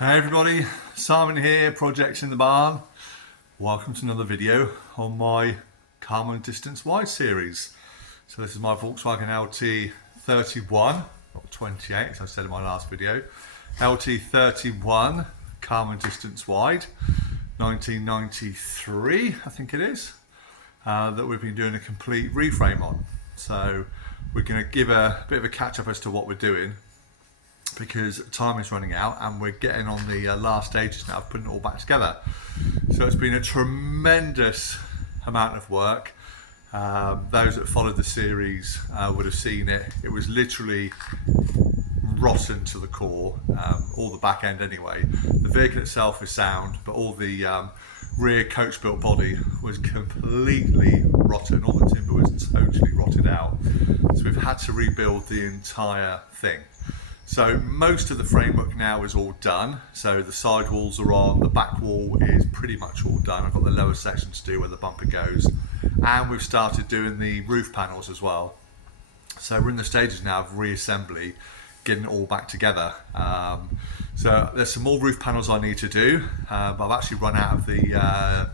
Hey everybody, Simon here, Projects in the Barn. Welcome to another video on my Karmann Distance Wide series. So this is my Volkswagen LT31, not 28 as I said in my last video. LT31 Karmann Distance Wide, 1993 I think it is, that we've been doing a complete reframe on. So we're going to give a bit of a catch up as to what we're doing, because time is running out and we're getting on the last stages now of putting it all back together. So it's been a tremendous amount of work. Those that followed the series would have seen it. It was literally rotten to the core, all the back end anyway. The vehicle itself is sound, but all the rear coach built body was completely rotten. All the timber was totally rotted out. So we've had to rebuild the entire thing. So most of the framework now is all done. So the side walls are on, the back wall is pretty much all done. I've got the lower section to do where the bumper goes. And we've started doing the roof panels as well. So we're in the stages now of reassembly, getting it all back together. So there's some more roof panels I need to do, but I've actually run out of the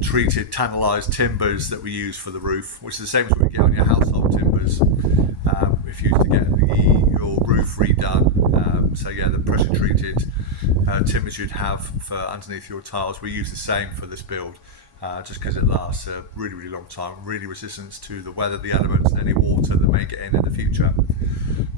treated tannalized timbers that we use for the roof, which is the same as what you get on your household timbers if you used to get your roof redone. So yeah, the pressure treated timbers you'd have for underneath your tiles, we use the same for this build, just because it lasts a really long time, really resistant to the weather, the elements and any water that may get in the future.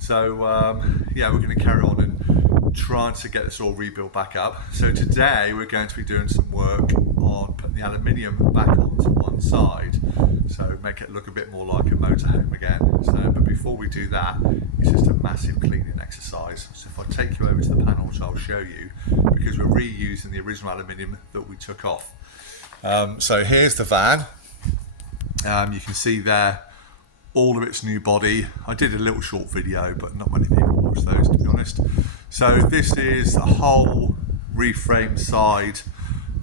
So yeah, we're going to carry on and trying to get this all rebuilt back up. So today we're going to be doing some work on putting the aluminium back onto one side, so make it look a bit more like a motorhome again. So, but before we do that, it's just a massive cleaning exercise. So if I take you over to the panels, I'll show you, because we're reusing the original aluminium that we took off. So here's the van. You can see there all of its new body. I did a little short video, but not many people watch those, to be honest. So this is the whole reframe side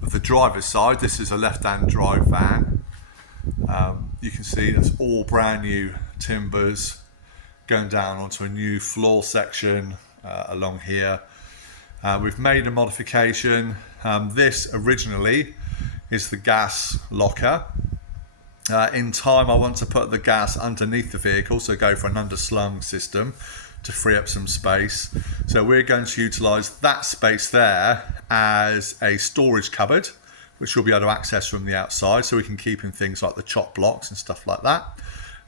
of the driver's side. This is a left-hand drive van. You can see that's all brand new timbers going down onto a new floor section along here. We've made a modification. This originally is the gas locker. In time I want to put the gas underneath the vehicle, so go for an underslung system to free up some space. So we're going to utilise that space there as a storage cupboard, which we'll be able to access from the outside, so we can keep in things like the chop blocks and stuff like that.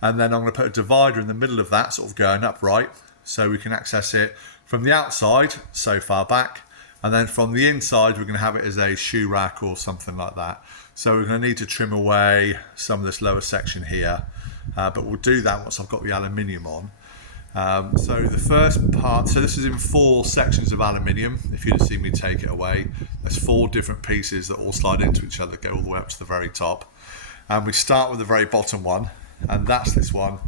And then I'm going to put a divider in the middle of that, sort of going upright, so we can access it from the outside, so far back, and then from the inside we're going to have it as a shoe rack or something like that. So we're going to need to trim away some of this lower section here, but we'll do that once I've got the aluminium on. So the first part, so this is in 4 sections of aluminium. If you'd have seen me take it away, there's 4 different pieces that all slide into each other, go all the way up to the very top. And we start with the very bottom one, and that's this one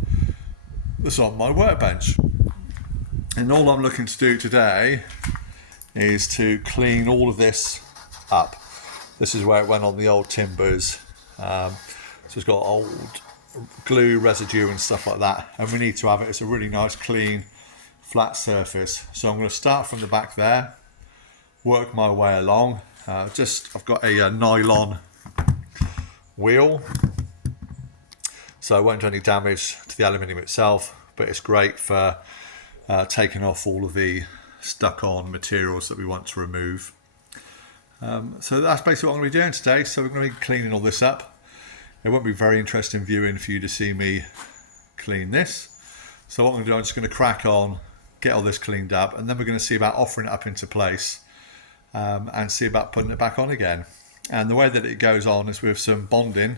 that's on my workbench. And all I'm looking to do today is to clean all of this up. This is where it went on the old timbers. So it's got old glue residue and stuff like that, and we need to have it as a really nice clean flat surface. So I'm going to start from the back there, work my way along. I've got a nylon wheel, so it won't do any damage to the aluminium itself, but it's great for taking off all of the stuck on materials that we want to remove. So that's basically what I'm going to be doing today. So we're going to be cleaning all this up. It won't be very interesting viewing for you to see me clean this. So what I'm going to do, I'm just going to crack on, get all this cleaned up, and then we're going to see about offering it up into place and see about putting it back on again. And the way that it goes on is with some bonding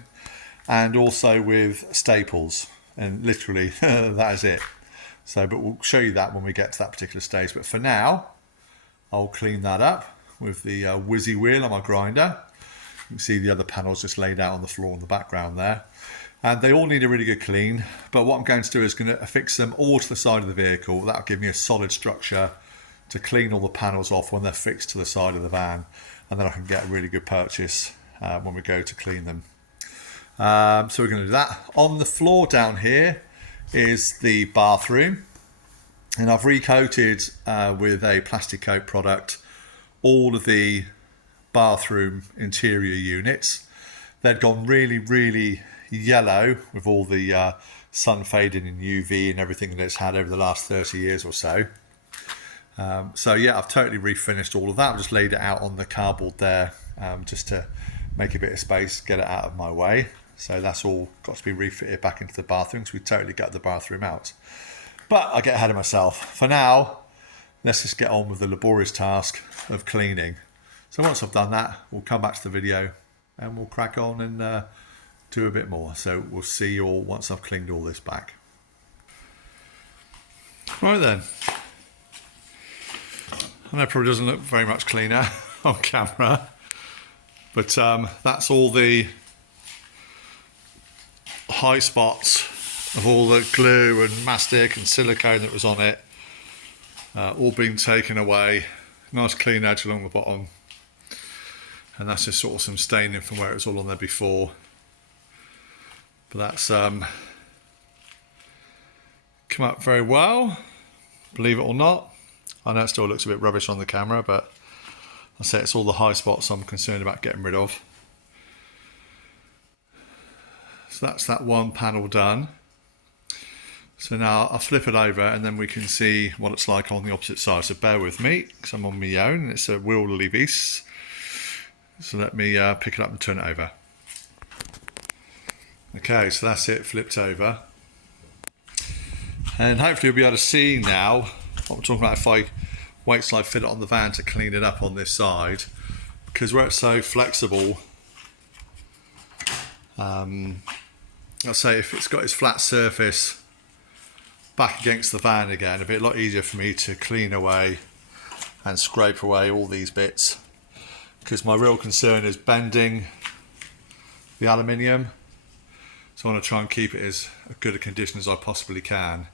and also with staples, and literally that is it. So, but we'll show you that when we get to that particular stage. But for now, I'll clean that up with the whizzy wheel on my grinder. You can see the other panels just laid out on the floor in the background there. And they all need a really good clean. But what I'm going to do is going to affix them all to the side of the vehicle. That'll give me a solid structure to clean all the panels off when they're fixed to the side of the van. And then I can get a really good purchase when we go to clean them. So we're going to do that. On the floor down here is the bathroom. And I've recoated with a plastic coat product all of the bathroom interior units. They'd gone really, really yellow with all the sun fading and UV and everything that it's had over the last 30 years or so. So yeah, I've totally refinished all of that. I've just laid it out on the cardboard there, just to make a bit of space, get it out of my way. So that's all got to be refitted back into the bathroom, because we totally got the bathroom out. But I get ahead of myself. For now, let's just get on with the laborious task of cleaning. So once I've done that, we'll come back to the video and we'll crack on and do a bit more. So we'll see you all once I've cleaned all this back. Right then. I know it probably doesn't look very much cleaner on camera, but that's all the high spots of all the glue and mastic and silicone that was on it, all being taken away. Nice clean edge along the bottom, and that's just sort of some staining from where it was all on there before. But that's come up very well, believe it or not. I know it still looks a bit rubbish on the camera, but I say it's all the high spots I'm concerned about getting rid of. So that's that one panel done. So now I'll flip it over and then we can see what it's like on the opposite side. So bear with me, because I'm on my own and it's a wheel levis. So let me pick it up and turn it over. Okay, so that's it flipped over. And hopefully you'll be able to see now what I'm talking about if I wait till I fit it on the van to clean it up on this side, because where it's so flexible, I'll say if it's got its flat surface back against the van again, it'll be a lot easier for me to clean away and scrape away all these bits, because my real concern is bending the aluminium. So I want to try and keep it as good a condition as I possibly can.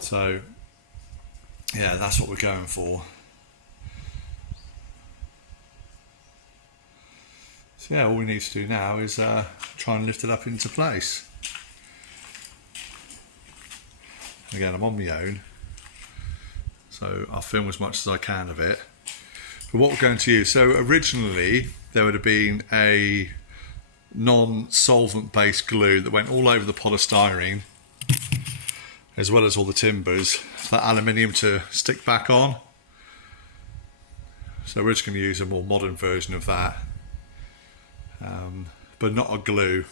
So yeah, that's what we're going for. So yeah, all we need to do now is try and lift it up into place. Again, I'm on my own, so I'll film as much as I can of it. But what we're going to use, so originally there would have been a non-solvent based glue that went all over the polystyrene, as well as all the timbers, for that aluminium to stick back on. So we're just going to use a more modern version of that, but not a glue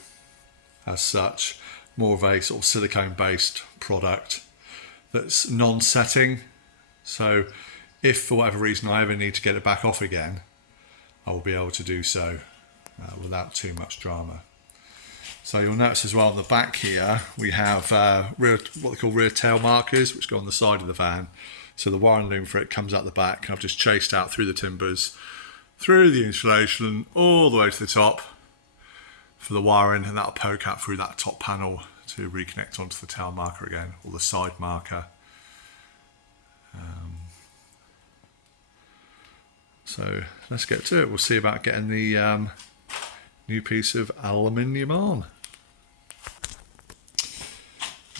as such, more of a sort of silicone based product that's non-setting. So if for whatever reason I ever need to get it back off again, I will be able to do so without too much drama. So you'll notice as well on the back here we have what they call rear tail markers, which go on the side of the van. So the wiring loom for it comes out the back, and I've just chased out through the timbers, through the insulation, all the way to the top for the wiring, and that'll poke out through that top panel to reconnect onto the tail marker again, or the side marker. So let's get to it. We'll see about getting the new piece of aluminium on.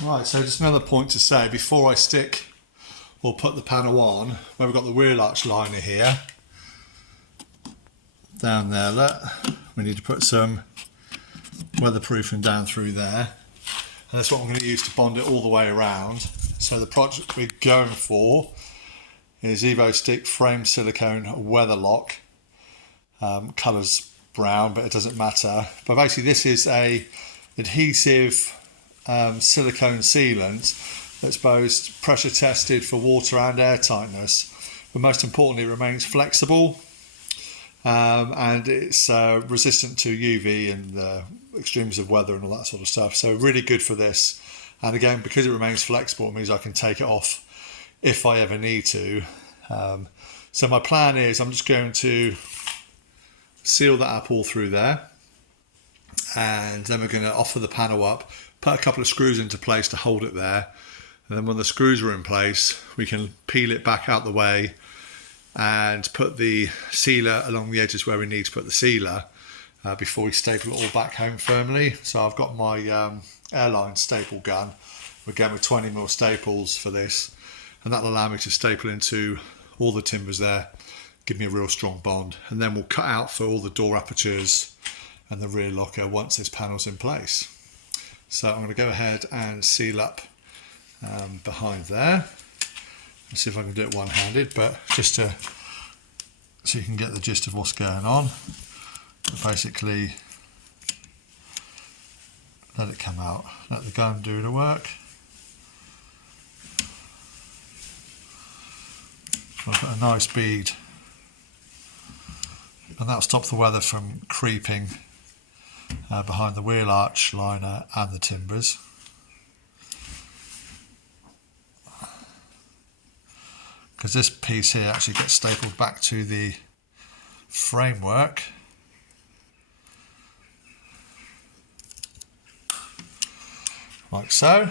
Right, so just another point to say before I stick or put the panel on, where we've got the wheel arch liner here, down there, look, we need to put some weatherproofing down through there. And that's what I'm going to use to bond it all the way around. So the project we're going for is Evo Stick Frame Silicone Weather Lock. Colour's brown, but it doesn't matter. But basically this is a adhesive silicone sealant that's both pressure tested for water and air tightness, but most importantly it remains flexible, and it's resistant to UV and extremes of weather and all that sort of stuff. So really good for this. And again, because it remains flexible, it means I can take it off if I ever need to. So my plan is I'm just going to seal that up all through there, and then we're going to offer the panel up, put a couple of screws into place to hold it there, and then when the screws are in place we can peel it back out the way and put the sealer along the edges where we need to put the sealer before we staple it all back home firmly. So I've got my airline staple gun, again with 20mm staples for this, and that'll allow me to staple into all the timbers there, give me a real strong bond. And then we'll cut out for all the door apertures and the rear locker once this panel's in place. So I'm going to go ahead and seal up behind there. Let's see if I can do it one-handed, but just to so you can get the gist of what's going on. Basically, let it come out, let the gun do the work. So I've got a nice bead, and that'll stop the weather from creeping behind the wheel arch liner and the timbers. Because this piece here actually gets stapled back to the framework. Like so.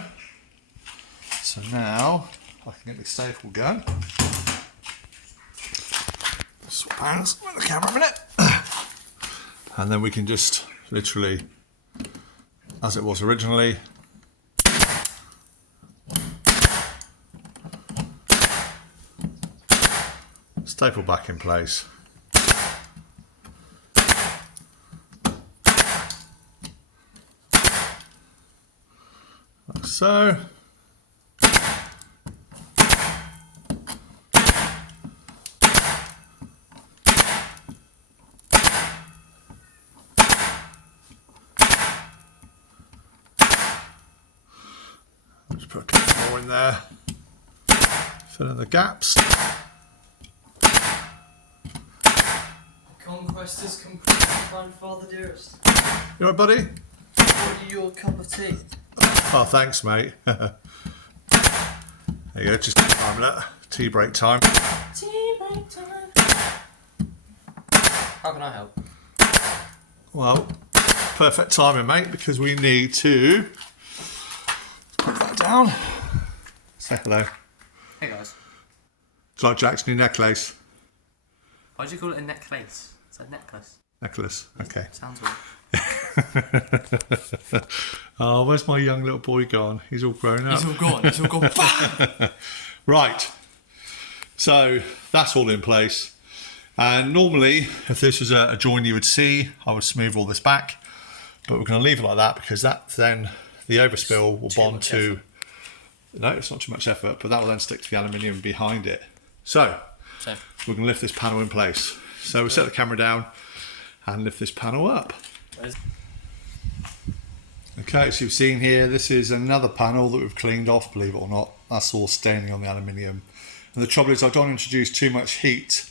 So now I can get the staple gun. Swap hands with the camera a minute. And then we can just literally, as it was originally, staple back in place. Like so. Just put a couple more in there. Fill in the gaps. Conquest is complete, my father dearest. You alright, buddy? What are your cup of tea? Oh, thanks, mate. There you go, just time, tea break time. Tea break time. How can I help? Well, perfect timing, mate, because we need to put that down. Say hello. Hey guys. Do you like Jack's new necklace? Why do you call it a necklace? It's a necklace. Necklace, okay. Sounds weird. Oh, where's my young little boy gone? He's all grown up. He's all gone. He's all gone. Right. So that's all in place. And normally, if this was a join you would see, I would smooth all this back. But we're going to leave it like that because that then the overspill will bond to. Effort. No, it's not too much effort, but that will then stick to the aluminium behind it. So we're going to lift this panel in place. So we set the camera down and lift this panel up. Okay, so you've seen here, this is another panel that we've cleaned off, believe it or not. That's all staining on the aluminium. And the trouble is I don't introduce too much heat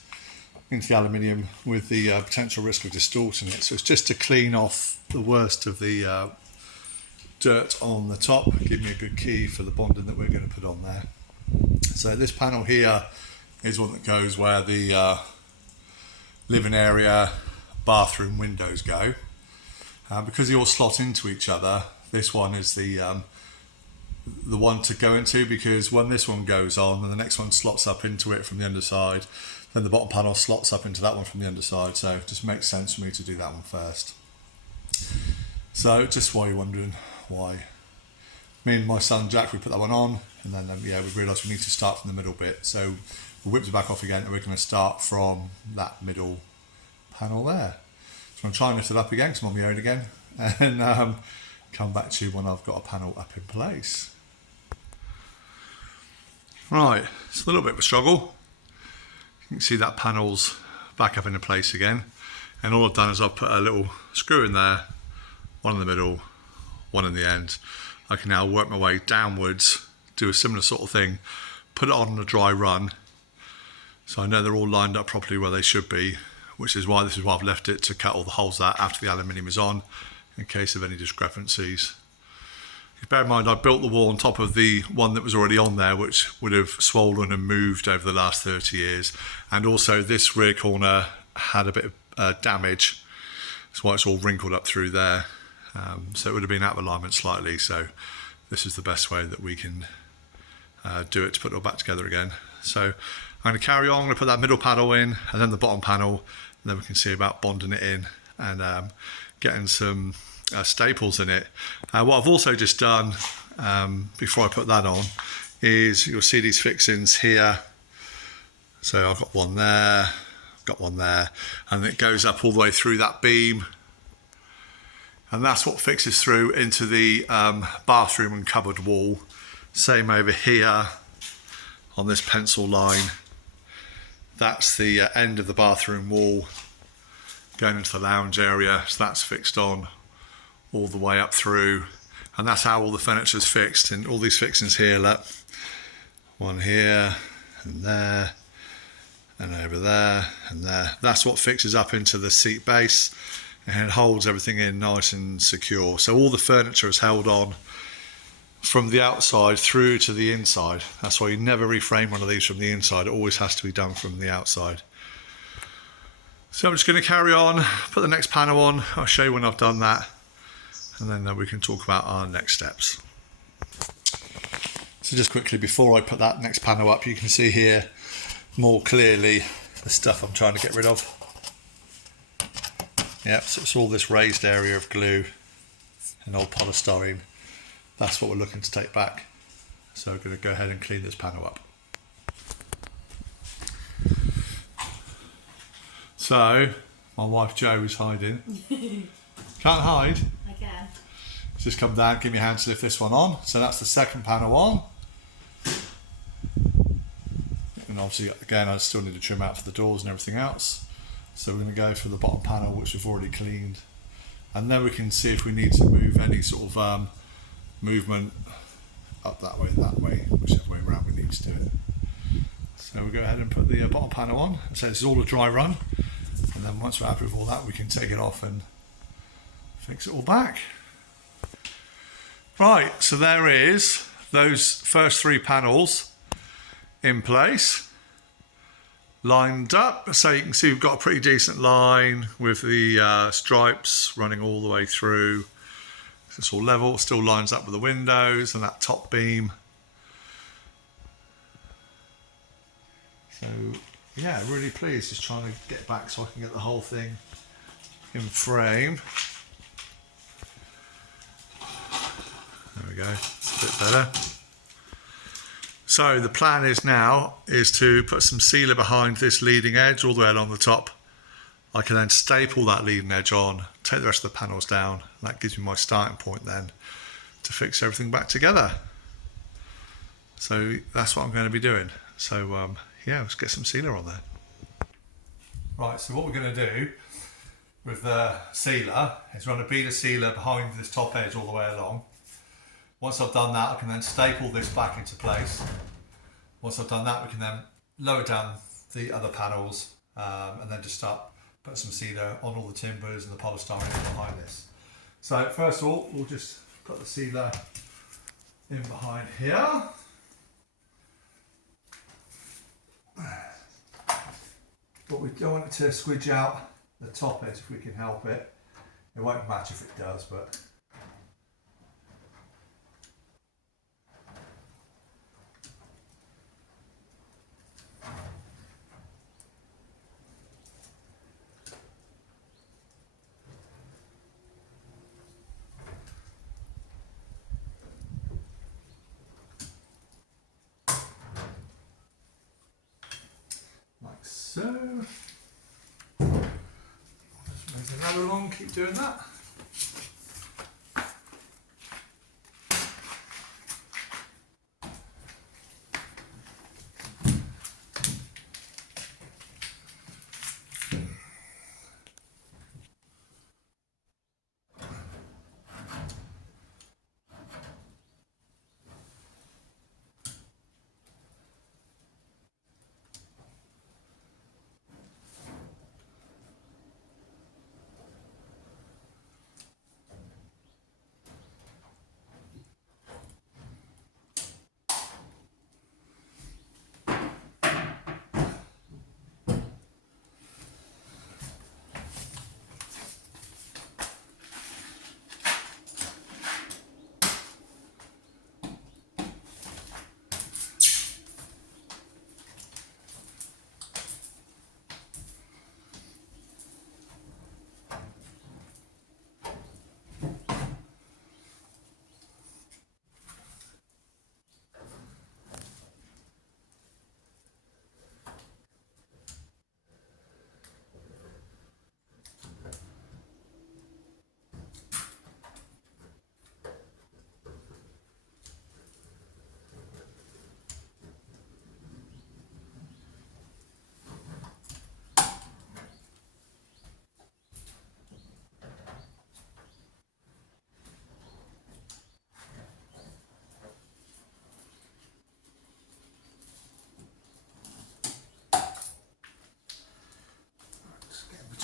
into the aluminium with the potential risk of distorting it. So it's just to clean off the worst of the dirt on the top, give me a good key for the bonding that we're going to put on there. So this panel here is one that goes where the living area, bathroom windows go. Because they all slot into each other, this one is the one to go into, because when this one goes on and the next one slots up into it from the underside, then the bottom panel slots up into that one from the underside. So it just makes sense for me to do that one first. So just while you're wondering why, me and my son Jack, we put that one on, and then yeah, we realised we need to start from the middle bit. So we whipped it back off again, and we're going to start from that middle panel there. So I'm trying to lift it up again because I'm on my own again, and come back to you when I've got a panel up in place. Right, it's a little bit of a struggle. You can see that panel's back up into place again, and all I've done is I've put a little screw in there, one in the middle, one in the end. I can now work my way downwards, do a similar sort of thing, put it on a dry run, so I know they're all lined up properly where they should be, which is why I've left it to cut all the holes out after the aluminium is on, in case of any discrepancies. Bear in mind, I built the wall on top of the one that was already on there, which would have swollen and moved over the last 30 years. And also this rear corner had a bit of damage. That's why it's all wrinkled up through there. So it would have been out of alignment slightly. So this is the best way that we can do it to put it all back together again. So I'm going to carry on. I'm going to put that middle panel in and then the bottom panel. And then we can see about bonding it in and getting some staples in it. What I've also just done before I put that on is you'll see these fixings here. So I've got one there, got one there, and it goes up all the way through that beam, and that's what fixes through into the bathroom and cupboard wall. Same over here on this pencil line. That's the end of the bathroom wall going into the lounge area, so that's fixed on all the way up through, and that's how all the furniture's fixed. And all these fixings here, look, one here and there and over there and there, that's what fixes up into the seat base, and it holds everything in nice and secure. So all the furniture is held on from the outside through to the inside. That's why you never reframe one of these from the inside. It always has to be done from the outside. So I'm just going to carry on, put the next panel on. I'll show you when I've done that, and then we can talk about our next steps. So just quickly, before I put that next panel up, you can see here more clearly the stuff I'm trying to get rid of. Yep, so it's all this raised area of glue and old polystyrene. That's what we're looking to take back. So we're going to go ahead and clean this panel up. So, my wife Jo is hiding. Can't hide. I can. Just come down, give me a hand to lift this one on. So that's the second panel on. And obviously, again, I still need to trim out for the doors and everything else. So we're going to go for the bottom panel, which we've already cleaned. And then we can see if we need to move any sort of movement up that way, whichever way around we need to do it. So we'll go ahead and put the bottom panel on. So this is all a dry run, and then once we're happy with all that, we can take it off and fix it all back. Right, so there is those first three panels in place, lined up. So you can see we've got a pretty decent line with the stripes running all the way through. It's all level, still lines up with the windows and that top beam. So yeah, really pleased, just trying to get back so I can get the whole thing in frame. There we go, it's a bit better. So the plan is now to put some sealer behind this leading edge all the way along the top. I can then staple that leading edge on, take the rest of the panels down. That gives me my starting point then to fix everything back together. So that's what I'm going to be doing. So yeah, let's get some sealer on there. Right, so what we're going to do with the sealer is run a bead of sealer behind this top edge all the way along. Once I've done that, I can then staple this back into place. Once I've done that, we can then lower down the other panels and then just start putting some sealer on all the timbers and the polystyrene behind this. So first of all, we'll just put the sealer in behind here. But we don't want it to squidge out the top edge if we can help it. It won't match if it does, but like so. Just move another along, keep doing that.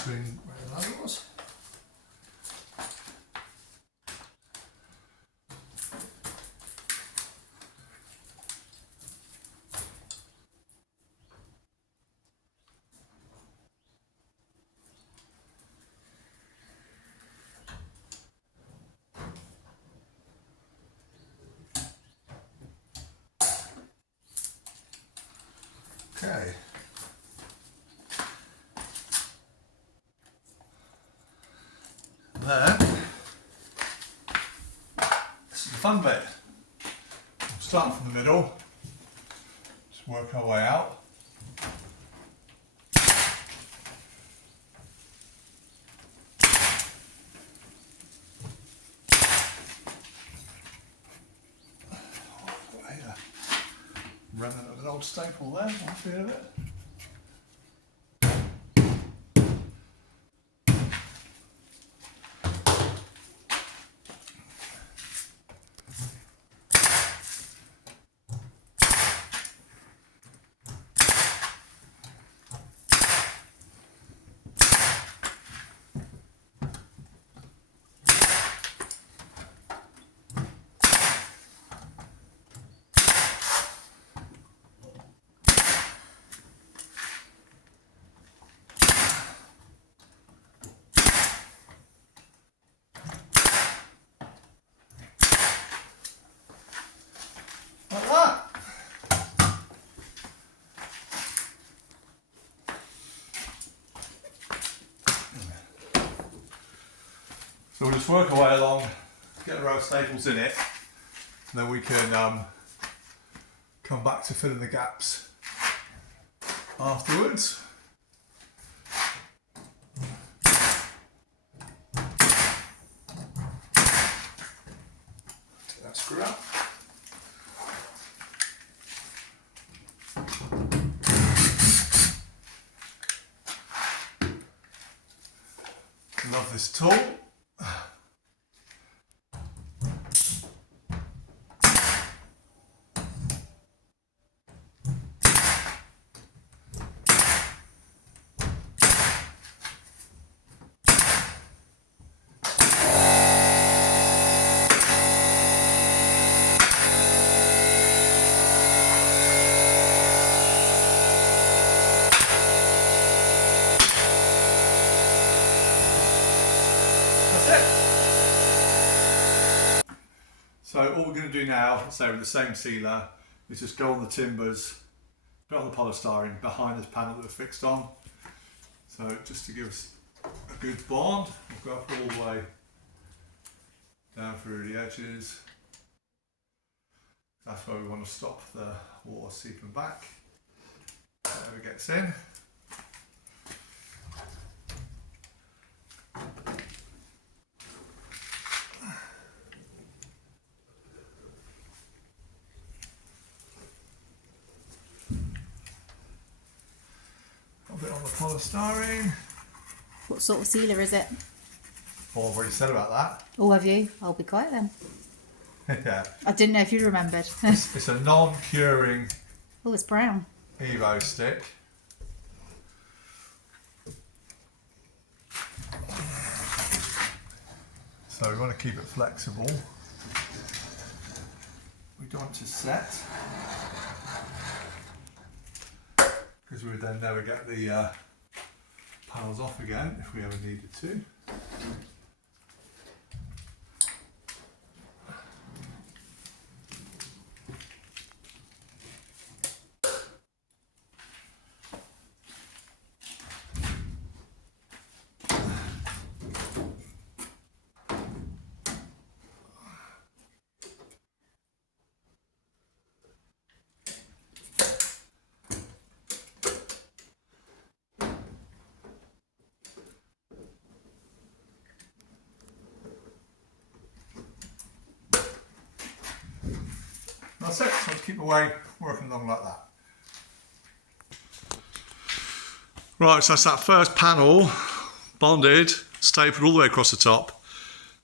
between where the ladder was. Okay. Then, this is the fun bit. We'll start from the middle, just work our way out. Remnant of an old staple there, I feel it. Like that. So we'll just work our way along, get the row of staples in it, and then we can come back to fill in the gaps afterwards. Take that screw out. Love this tool. So all we're going to do now, say with the same sealer, is just go on the timbers, put on the polystyrene behind this panel that we're fixed on. So just to give us a good bond, we'll go up all the way down through the edges. That's where we want to stop the water seeping back. There it gets in. A bit on the polystyrene. What sort of sealer is it? Oh, I've already said about that. Oh, have you? I'll be quiet then. Yeah. I didn't know if you remembered. It's a non-curing Oh, it's brown. Evo stick. So we want to keep it flexible. We don't want to set, because we would then never get the panels off again if we ever needed to. That's it, so let's keep away working along like that. Right, so that's that first panel, bonded, stapled all the way across the top,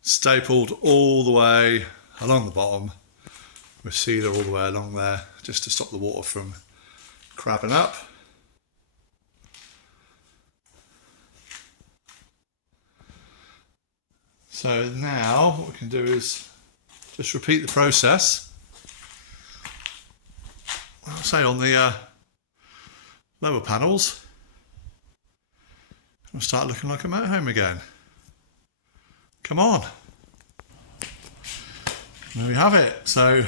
stapled all the way along the bottom, with sealer all the way along there, just to stop the water from crabbing up. So now what we can do is just repeat the process. I'll say on the lower panels. We'll start looking like a motorhome again. Come on. There we have it. So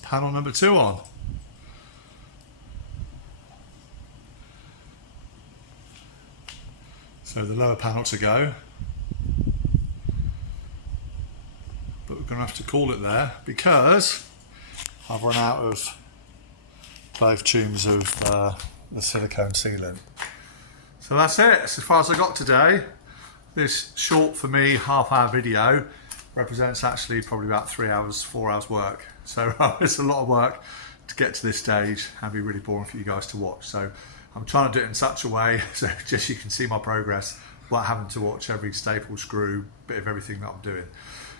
panel number 2 on. So the lower panel to go. But we're going to have to call it there because I've run out of both tubes of the silicone sealant. So that's it. That's as far as I got today. This short, for me, half-hour video represents actually probably about 3 hours, 4 hours work. So it's a lot of work to get to this stage and be really boring for you guys to watch. So I'm trying to do it in such a way so just you can see my progress without having to watch every staple, screw, bit of everything that I'm doing.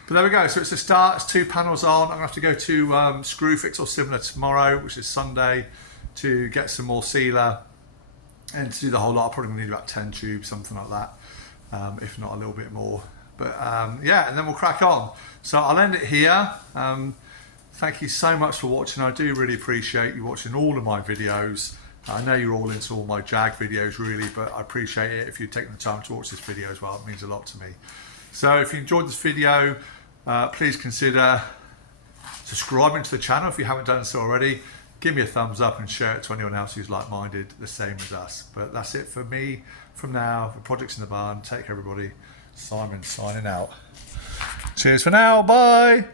But there we go. So it's a start. It's 2 panels on. I'm going to have to go to Screwfix or similar tomorrow, which is Sunday, to get some more sealer. And to do the whole lot, I'm probably going to need about 10 tubes, something like that, if not a little bit more. But yeah, and then we'll crack on. So I'll end it here. Thank you so much for watching. I do really appreciate you watching all of my videos. I know you're all into all my Jag videos really, but I appreciate it if you're taking the time to watch this video as well. It means a lot to me. So if you enjoyed this video, please consider subscribing to the channel if you haven't done so already. Give me a thumbs up and share it to anyone else who's like-minded, the same as us. But that's it for me from now. The project's in the barn. Take care, everybody. Simon signing out. Cheers for now. Bye.